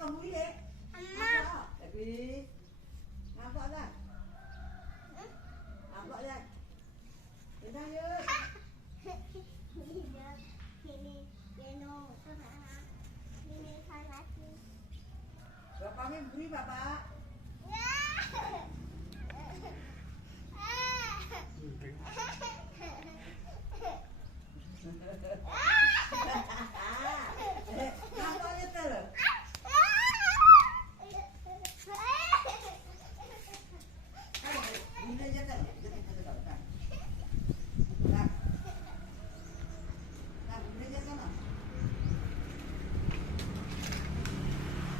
kamu ini. Apa? Tapi nampak tak? Nampak tak? Dah yuk. Berapa kami beri bapak?